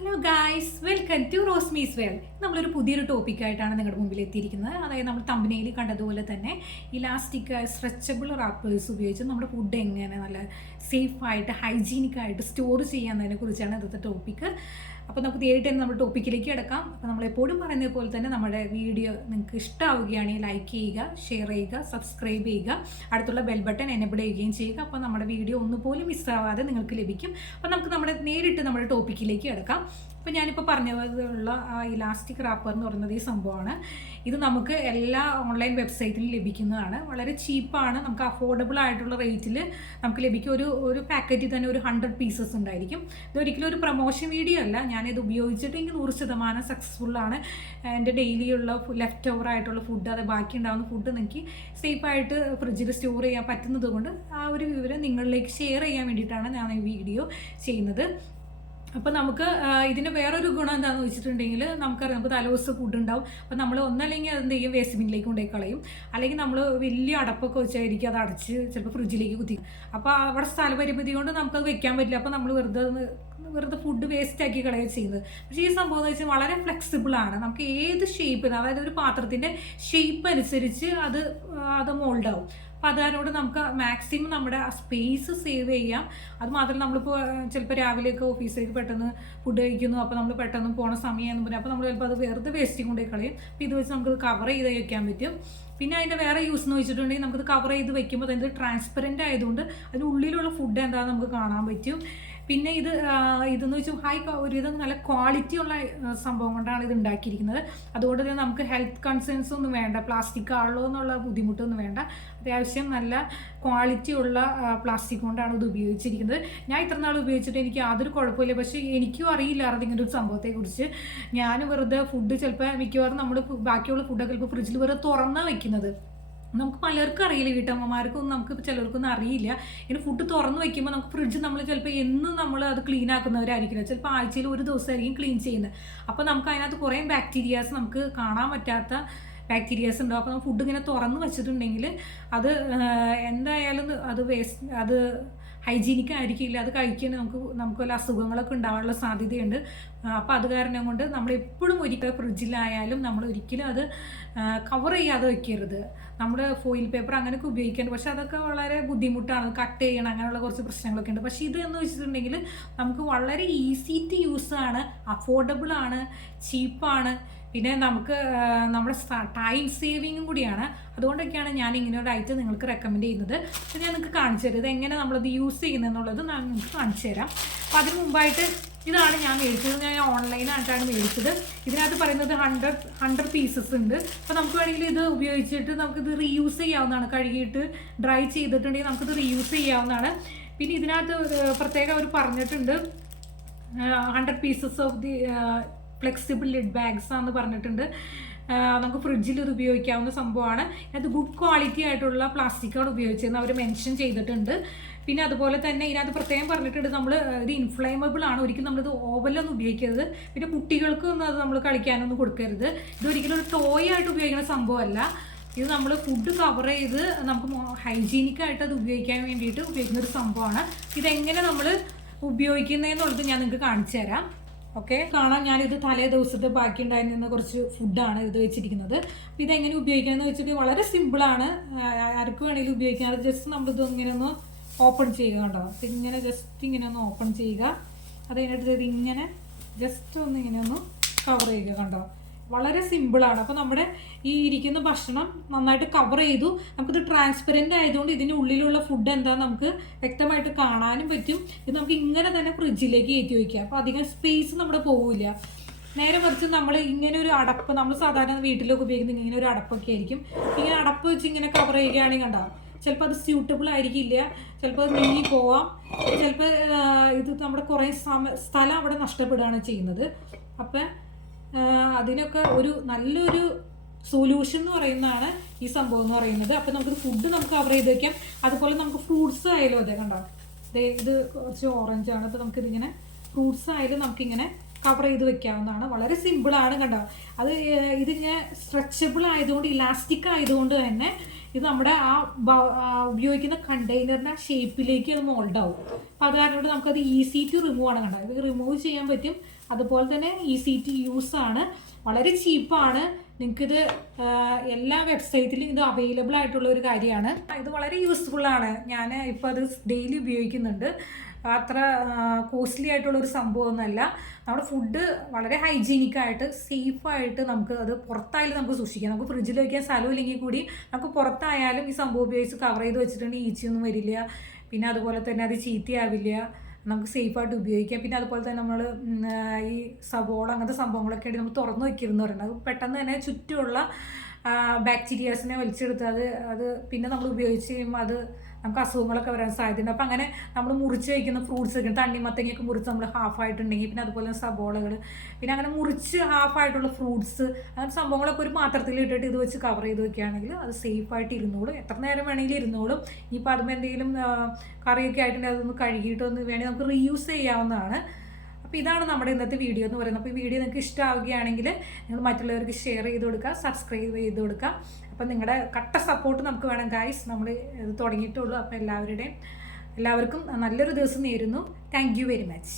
Hello guys, welcome to Rosemi's world. നമ്മളൊരു പുതിയൊരു ടോപ്പിക്കായിട്ടാണ് നിങ്ങളുടെ മുമ്പിൽ എത്തിയിരിക്കുന്നത്. അതായത് നമ്മൾ തമ്പനയിൽ കണ്ടതുപോലെ തന്നെ ഇലാസ്റ്റിക് സ്ട്രെച്ചബിൾ റാപ്പേഴ്സ് ഉപയോഗിച്ച് നമ്മുടെ ഫുഡ് എങ്ങനെ നല്ല സേഫായിട്ട് ഹൈജീനിക്കായിട്ട് സ്റ്റോർ ചെയ്യാമെന്നതിനെ കുറിച്ചാണ് ഇന്നത്തെ ടോപ്പിക്ക്. അപ്പോൾ നമുക്ക് നേരിട്ട് തന്നെ നമ്മുടെ ടോപ്പിക്കിലേക്ക് കിടക്കാം. അപ്പോൾ നമ്മളെപ്പോഴും പറയുന്നത് പോലെ തന്നെ നമ്മുടെ വീഡിയോ നിങ്ങൾക്ക് ഇഷ്ടമാവുകയാണെങ്കിൽ ലൈക്ക് ചെയ്യുക, ഷെയർ ചെയ്യുക, സബ്സ്ക്രൈബ് ചെയ്യുക, അടുത്തുള്ള ബെൽ ബട്ടൺ എനേബിൾ ചെയ്യുകയും ചെയ്യുക. അപ്പോൾ നമ്മുടെ വീഡിയോ ഒന്നുപോലും മിസ്സാവാതെ നിങ്ങൾക്ക് ലഭിക്കും. അപ്പോൾ നമുക്ക് നേരിട്ട് നമ്മുടെ ടോപ്പിക്കിലേക്ക് കിടക്കാം. അപ്പോൾ ഞാനിപ്പോൾ പറഞ്ഞതുള്ള ഇലാസ്റ്റിക് റാപ്പർ എന്ന് പറയുന്നത് ഈ സംഭവമാണ്. ഇത് നമുക്ക് എല്ലാ ഓൺലൈൻ വെബ്സൈറ്റിലും ലഭിക്കുന്നതാണ്. വളരെ ചീപ്പാണ്, നമുക്ക് അഫോർഡബിൾ ആയിട്ടുള്ള റേറ്റിൽ നമുക്ക് ലഭിക്കും. ഒരു പാക്കറ്റിൽ തന്നെ ഒരു 100 പീസസ് ഉണ്ടായിരിക്കും. ഇതൊരിക്കലും ഒരു പ്രൊമോഷൻ വീഡിയോ അല്ല. ഞാനിത് ഉപയോഗിച്ചിട്ട് എനിക്ക് 100% സക്സസ്ഫുള്ളാണ്. എൻ്റെ ഡെയിലിയുള്ള ലെഫ്റ്റ് ഓവർ ആയിട്ടുള്ള ഫുഡ്, അത് ബാക്കി ഉണ്ടാകുന്ന ഫുഡ് എനിക്ക് സേഫായിട്ട് ഫ്രിഡ്ജിൽ സ്റ്റോർ ചെയ്യാൻ പറ്റുന്നത് കൊണ്ട് ആ ഒരു വിവരം നിങ്ങളിലേക്ക് ഷെയർ ചെയ്യാൻ വേണ്ടിയിട്ടാണ് ഞാൻ ഈ വീഡിയോ ചെയ്യുന്നത്. അപ്പോൾ നമുക്ക് ഇതിന് വേറൊരു ഗുണം എന്താണെന്ന് വെച്ചിട്ടുണ്ടെങ്കിൽ, നമുക്കറിയാം നമുക്ക് തലേദിവസം ഫുഡ് ഉണ്ടാവും. അപ്പോൾ നമ്മൾ ഒന്നല്ലെങ്കിൽ അതെന്ത് ചെയ്യും, വേസ്റ്റ് ബിന്നിലേക്ക് കൊണ്ടുപോയി കളയും. അല്ലെങ്കിൽ നമ്മൾ വലിയ അടപ്പൊക്കെ വെച്ചായിരിക്കും അത് അടച്ച് ചിലപ്പോൾ ഫ്രിഡ്ജിലേക്ക് കുത്തിക്കും. അപ്പോൾ അവിടെ സ്ഥലപരിമിതി കൊണ്ട് നമുക്കത് വെക്കാൻ പറ്റില്ല. അപ്പോൾ നമ്മൾ വെറുതെ ഫുഡ് വേസ്റ്റ് ആക്കി കളയുക ചെയ്യുന്നത്. പക്ഷേ ഈ സംഭവം എന്ന് വെച്ചാൽ വളരെ ഫ്ലെക്സിബിളാണ്. നമുക്ക് ഏത് ഷേപ്പിന്, അതായത് ഒരു പാത്രത്തിൻ്റെ ഷേപ്പ് അനുസരിച്ച് അത് മോൾഡാവും. അപ്പോൾ അതിനോട് നമുക്ക് മാക്സിമം നമ്മുടെ സ്പേസ് സേവ് ചെയ്യാം. അത് മാത്രമല്ല, നമ്മളിപ്പോൾ ചിലപ്പോൾ രാവിലെയൊക്കെ ഓഫീസിലേക്ക് പെട്ടെന്ന് ഫുഡ് കഴിക്കുന്നു, അപ്പോൾ നമ്മൾ പെട്ടെന്ന് പോണ സമയമെന്ന് പറഞ്ഞാൽ അപ്പോൾ നമ്മൾ ചിലപ്പോൾ അത് വെറുതെ വേസ്റ്റിംഗ് കൊണ്ടേ കളയും. അപ്പോൾ ഇത് വെച്ച് നമുക്കത് കവർ ചെയ്ത് വയ്ക്കാൻ പറ്റും. പിന്നെ അതിൻ്റെ വേറെ യൂസ് എന്ന് വെച്ചിട്ടുണ്ടെങ്കിൽ, നമുക്കത് കവർ ചെയ്ത് വെക്കുമ്പോൾ അതിൻ്റെ ട്രാൻസ്പെറൻ്റ് ആയതുകൊണ്ട് അതിനുള്ളിലുള്ള ഫുഡ് എന്താണെന്ന് നമുക്ക് കാണാൻ പറ്റും. പിന്നെ ഇതെന്ന് വെച്ചാൽ ഒരുവിധം നല്ല ക്വാളിറ്റി ഉള്ള സംഭവം കൊണ്ടാണ് ഇത് ഉണ്ടാക്കിയിരിക്കുന്നത്. അതുകൊണ്ട് തന്നെ നമുക്ക് ഹെൽത്ത് കൺസേൺസ് ഒന്നും വേണ്ട, പ്ലാസ്റ്റിക് ആണല്ലോ എന്നുള്ള ബുദ്ധിമുട്ടൊന്നും വേണ്ട. അത്യാവശ്യം നല്ല ക്വാളിറ്റി ഉള്ള പ്ലാസ്റ്റിക് കൊണ്ടാണ് ഇത് ഉപയോഗിച്ചിരിക്കുന്നത്. ഞാൻ ഇത്ര നാൾ ഉപയോഗിച്ചിട്ട് എനിക്ക് യാതൊരു കുഴപ്പമില്ല. പക്ഷേ എനിക്കും അറിയില്ലായിരുന്നു ഇങ്ങനെ ഒരു സംഭവത്തെക്കുറിച്ച്. ഞാൻ വെറുതെ ഫുഡ് ചിലപ്പോൾ മിക്കവാറും നമ്മൾ ബാക്കിയുള്ള ഫുഡൊക്കെ ചിലപ്പോൾ ഫ്രിഡ്ജിൽ വെറുതെ തുറന്നാണ് വെക്കുന്നത്. നമുക്ക് പലർക്കും അറിയില്ല, വീട്ടമ്മമാർക്കൊന്നും നമുക്ക് ചിലർക്കൊന്നും അറിയില്ല. ഇങ്ങനെ ഫുഡ് തുറന്ന് വയ്ക്കുമ്പോൾ നമുക്ക് ഫ്രിഡ്ജ് നമ്മൾ ചിലപ്പോൾ എന്നും നമ്മൾ അത് ക്ലീൻ ആക്കുന്നവരായിരിക്കില്ല, ചിലപ്പോൾ ആഴ്ചയിൽ ഒരു ദിവസമായിരിക്കും ക്ലീൻ ചെയ്യുന്നത്. അപ്പോൾ നമുക്ക് അതിനകത്ത് കുറേ ബാക്ടീരിയാസ്, നമുക്ക് കാണാൻ പറ്റാത്ത ബാക്ടീരിയാസ് ഉണ്ടാവും. അപ്പോൾ ഫുഡ് ഇങ്ങനെ തുറന്ന് വെച്ചിട്ടുണ്ടെങ്കിൽ അത് എന്തായാലും അത് ഹൈജീനിക് ആയിരിക്കില്ല. അത് കഴിക്കാൻ നമുക്ക് വല്ല അസുഖങ്ങളൊക്കെ ഉണ്ടാകാനുള്ള സാധ്യതയുണ്ട്. അപ്പോൾ അത് കാരണം കൊണ്ട് നമ്മളെപ്പോഴും ഒരിക്കലും ഫ്രിഡ്ജിലായാലും നമ്മൾ ഒരിക്കലും അത് കവർ ചെയ്യാതെ വയ്ക്കരുത്. നമ്മൾ ഫോയിൽ പേപ്പർ അങ്ങനെയൊക്കെ ഉപയോഗിക്കേണ്ടത്, പക്ഷെ അതൊക്കെ വളരെ ബുദ്ധിമുട്ടാണ്, കട്ട് ചെയ്യണം, അങ്ങനെയുള്ള കുറച്ച് പ്രശ്നങ്ങളൊക്കെ ഉണ്ട്. പക്ഷേ ഇത് എന്ന് വെച്ചിട്ടുണ്ടെങ്കിൽ നമുക്ക് വളരെ ഈസി ടു യൂസ് ആണ്, അഫോർഡബിൾ ആണ്, ചീപ്പാണ്. പിന്നെ നമുക്ക് നമ്മുടെ ടൈം സേവിങ്ങും കൂടിയാണ്. അതുകൊണ്ടൊക്കെയാണ് ഞാൻ ഇങ്ങനെ ഒരു ഐറ്റം നിങ്ങൾക്ക് റെക്കമെൻഡ് ചെയ്യുന്നത്. അപ്പോൾ ഞാൻ നിങ്ങൾക്ക് കാണിച്ചു തരാം ഇത് എങ്ങനെ നമ്മളത് യൂസ് ചെയ്യുന്നതെന്നുള്ളത് ഞാൻ നിങ്ങൾക്ക് കാണിച്ചു തരാം. അപ്പോൾ അതിന് മുമ്പായിട്ട് ഇതാണ് ഞാൻ മേടിച്ചത്. ഞാൻ ഓൺലൈനായിട്ടാണ് മേടിച്ചത്. ഇതിനകത്ത് പറയുന്നത് 100 പീസസ് ഉണ്ട്. അപ്പോൾ നമുക്ക് വേണമെങ്കിൽ ഇത് ഉപയോഗിച്ചിട്ട് നമുക്കിത് റീയൂസ് ചെയ്യാവുന്നതാണ്. കഴുകിയിട്ട് ഡ്രൈ ചെയ്തിട്ടുണ്ടെങ്കിൽ നമുക്കിത് റീയൂസ് ചെയ്യാവുന്നതാണ്. പിന്നെ ഇതിനകത്ത് പ്രത്യേകം അവർ പറഞ്ഞിട്ടുണ്ട് 100 pieces of the flexible lid bags ആണെന്ന് പറഞ്ഞിട്ടുണ്ട്. നമുക്ക് ഫ്രിഡ്ജിൽ ഇത് ഉപയോഗിക്കാവുന്ന സംഭവമാണ്. അത് ഗുഡ് ക്വാളിറ്റി ആയിട്ടുള്ള പ്ലാസ്റ്റിക്കാണ് ഉപയോഗിച്ചതെന്ന് അവർ മെൻഷൻ ചെയ്തിട്ടുണ്ട്. പിന്നെ അതുപോലെ തന്നെ ഇതിനകത്ത് പ്രത്യേകം പറഞ്ഞിട്ടുണ്ട് ഇത് ഇൻഫ്ലേമബിൾ ആണ്, ഒരിക്കലും നമ്മളിത് ഓവനിലൊന്നും ഉപയോഗിക്കരുത്. പിന്നെ കുട്ടികൾക്കൊന്നും അത് നമ്മൾ കളിക്കാനൊന്നും കൊടുക്കരുത്. ഇതൊരിക്കലും ഒരു ടോയ് ആയിട്ട് ഉപയോഗിക്കുന്ന സംഭവമല്ല. ഇത് നമ്മൾ ഫുഡ് കവർ ചെയ്ത് നമുക്ക് ഹൈജീനിക്കായിട്ട് അത് ഉപയോഗിക്കാൻ വേണ്ടിയിട്ട് ഉപയോഗിക്കുന്ന ഒരു സംഭവമാണ്. ഇതെങ്ങനെ നമ്മൾ ഉപയോഗിക്കുന്നതെന്നുള്ളത് ഞാൻ നിങ്ങൾക്ക് കാണിച്ചു തരാം. ഓക്കെ, കാണാം. ഞാനിത് തലേ ദിവസത്തെ ബാക്കി ഉണ്ടായിരുന്ന കുറച്ച് ഫുഡാണ് ഇത് വെച്ചിരിക്കുന്നത്. അപ്പോൾ ഇതെങ്ങനെ ഉപയോഗിക്കാമെന്ന് വെച്ചിട്ട് വളരെ സിമ്പിളാണ്, ആർക്ക് വേണമെങ്കിലും ഉപയോഗിക്കാം. അത് ജസ്റ്റ് നമ്മളിത് ഇങ്ങനെ ഒന്ന് ഓപ്പൺ ചെയ്യുക, കണ്ടോ. ഇങ്ങനെ ജസ്റ്റ് ഇങ്ങനെ ഒന്ന് ഓപ്പൺ ചെയ്യുക. അത് കഴിഞ്ഞിട്ട് ഇതിങ്ങനെ ജസ്റ്റ് ഒന്ന് ഇങ്ങനെ ഒന്ന് കവർ ചെയ്യുക, കണ്ടോ. വളരെ സിമ്പിളാണ്. അപ്പോൾ നമ്മുടെ ഈ ഇരിക്കുന്ന ഭക്ഷണം നന്നായിട്ട് കവർ ചെയ്തു. നമുക്കിത് ട്രാൻസ്പെറൻ്റ് ആയതുകൊണ്ട് ഇതിൻ്റെ ഉള്ളിലുള്ള ഫുഡ് എന്താണെന്ന് നമുക്ക് വ്യക്തമായിട്ട് കാണാനും പറ്റും. ഇത് നമുക്ക് ഇങ്ങനെ തന്നെ ഫ്രിഡ്ജിലേക്ക് കയറ്റി വയ്ക്കാം. അപ്പോൾ അധികം സ്പേസ് നമ്മുടെ പോവില്ല. നേരെ മറിച്ച് നമ്മൾ ഇങ്ങനെ ഒരു അടപ്പ്, നമ്മൾ സാധാരണ വീട്ടിലൊക്കെ ഉപയോഗിക്കുന്നത് ഇങ്ങനെ ഒരു അടപ്പൊക്കെ ആയിരിക്കും. ഇങ്ങനെ അടപ്പ് വെച്ച് ഇങ്ങനെ കവർ ചെയ്യുകയാണെങ്കിൽ കണ്ടാവും, ചിലപ്പോൾ അത് സ്യൂട്ടബിൾ ആയിരിക്കില്ല, ചിലപ്പോൾ അത് നീങ്ങി പോവാം, ചിലപ്പോൾ ഇത് നമ്മുടെ കുറേ സ്ഥലം അവിടെ നഷ്ടപ്പെടുകയാണ് ചെയ്യുന്നത്. അപ്പം അതിനൊക്കെ ഒരു നല്ലൊരു സൊല്യൂഷൻ എന്ന് പറയുന്നതാണ് ഈ സംഭവം എന്ന് പറയുന്നത്. അപ്പോൾ നമുക്ക് ഫുഡ് നമുക്ക് കവർ ചെയ്ത് വയ്ക്കാം. അതുപോലെ നമുക്ക് ഫ്രൂട്ട്സ് ആയാലും അതെ, കണ്ടോ. ഇത് കുറച്ച് ഓറഞ്ചാണ്. അപ്പോൾ നമുക്കിതിങ്ങനെ ഫ്രൂട്ട്സ് ആയാലും നമുക്കിങ്ങനെ കവർ ചെയ്ത് വെക്കാവുന്നതാണ്. വളരെ സിമ്പിളാണ് കണ്ടോ. അത് ഇതിങ്ങനെ സ്ട്രെച്ചബിൾ ആയതുകൊണ്ട്, ഇലാസ്റ്റിക് ആയതുകൊണ്ട് തന്നെ ഇത് നമ്മുടെ ഉപയോഗിക്കുന്ന കണ്ടെയ്നറിൻ്റെ ഷേപ്പിലേക്ക് അത് മോൾഡ് ആവും. അപ്പം അത് കാരണം കൊണ്ട് നമുക്കത് ഈസി ടു റിമൂവ് ആണ്. കണ്ടോ, ഇത് റിമൂവ് ചെയ്യാൻ പറ്റും. അതുപോലെ തന്നെ ഈസി ടു യൂസ് ആണ്, വളരെ ചീപ്പാണ്. നിങ്ങൾക്കിത് എല്ലാ വെബ്സൈറ്റിലും ഇത് അവൈലബിൾ ആയിട്ടുള്ള ഒരു കാര്യമാണ്. ഇത് വളരെ യൂസ്ഫുള്ളാണ്. ഞാൻ ഇപ്പോൾ അത് ഡെയിലി ഉപയോഗിക്കുന്നുണ്ട്. അത്ര കോസ്റ്റ്ലി ആയിട്ടുള്ളൊരു സംഭവമൊന്നുമല്ല. നമ്മുടെ ഫുഡ് വളരെ ഹൈജീനിക്കായിട്ട് സേഫായിട്ട് നമുക്ക് അത് പുറത്തായാലും നമുക്ക് സൂക്ഷിക്കാം. നമുക്ക് ഫ്രിഡ്ജിൽ വയ്ക്കാൻ സ്ഥലമില്ലെങ്കിൽ കൂടി നമുക്ക് പുറത്തായാലും ഈ സംഭവം ഉപയോഗിച്ച് കവർ ചെയ്ത് വെച്ചിട്ടുണ്ടെങ്കിൽ ഈച്ചയൊന്നും വരില്ല. പിന്നെ അതുപോലെ തന്നെ അത് ചീത്തയാവില്ല, നമുക്ക് സേഫായിട്ട് ഉപയോഗിക്കാം. പിന്നെ അതുപോലെ തന്നെ നമ്മൾ ഈ സവോള അങ്ങനത്തെ സംഭവങ്ങളൊക്കെ ആയിട്ട് നമ്മൾ തുറന്ന് വയ്ക്കരുതെന്ന് പറയുന്നത്, അത് പെട്ടെന്ന് തന്നെ ചുറ്റുമുള്ള ബാക്ടീരിയാസിനെ വലിച്ചെടുത്ത് അത് പിന്നെ നമ്മൾ ഉപയോഗിച്ച് കഴിയുമ്പോൾ അത് നമുക്ക് അസുഖങ്ങളൊക്കെ വരാൻ സാധ്യതയുണ്ട്. അപ്പം അങ്ങനെ നമ്മൾ മുറിച്ച് വയ്ക്കുന്ന ഫ്രൂട്ട്സ് ഒക്കെ, തണ്ണിമത്തങ്ങയൊക്കെ മുറിച്ച് നമ്മൾ ഹാഫായിട്ടുണ്ടെങ്കിൽ, പിന്നെ അതുപോലെ സബോളകൾ, പിന്നെ അങ്ങനെ മുറിച്ച് ഹാഫായിട്ടുള്ള ഫ്രൂട്ട്സ്, അങ്ങനെ സംഭവങ്ങളൊക്കെ ഒരു പാത്രത്തിൽ ഇട്ടിട്ട് ഇത് വെച്ച് കവർ ചെയ്ത് വെക്കുകയാണെങ്കിൽ അത് സേഫായിട്ട് ഇരുന്നോളും. എത്ര നേരം വേണമെങ്കിലും ഇരുന്നോളും. ഇനിയിപ്പോൾ അതുമ്പോൾ എന്തെങ്കിലും കറിയൊക്കെ ആയിട്ടുണ്ടെങ്കിൽ അതൊന്ന് കഴുകിയിട്ടൊന്ന് വേണമെങ്കിൽ നമുക്ക് റീയൂസ് ചെയ്യാവുന്നതാണ്. അപ്പോൾ ഇതാണ് നമ്മുടെ ഇന്നത്തെ വീഡിയോ എന്ന് പറയുന്നത്. അപ്പോൾ ഈ വീഡിയോ നിങ്ങൾക്ക് ഇഷ്ടമാവുകയാണെങ്കിൽ നിങ്ങൾ മറ്റുള്ളവർക്ക് ഷെയർ ചെയ്ത് കൊടുക്കുക, സബ്സ്ക്രൈബ് ചെയ്ത് കൊടുക്കുക. അപ്പം നിങ്ങളുടെ കട്ട സപ്പോർട്ട് നമുക്ക് വേണം ഗായ്സ്. നമ്മൾ ഇത് തുടങ്ങിയിട്ടുള്ളൂ. അപ്പോൾ എല്ലാവർക്കും നല്ലൊരു ദിവസം നേരുന്നു. Thank you very much.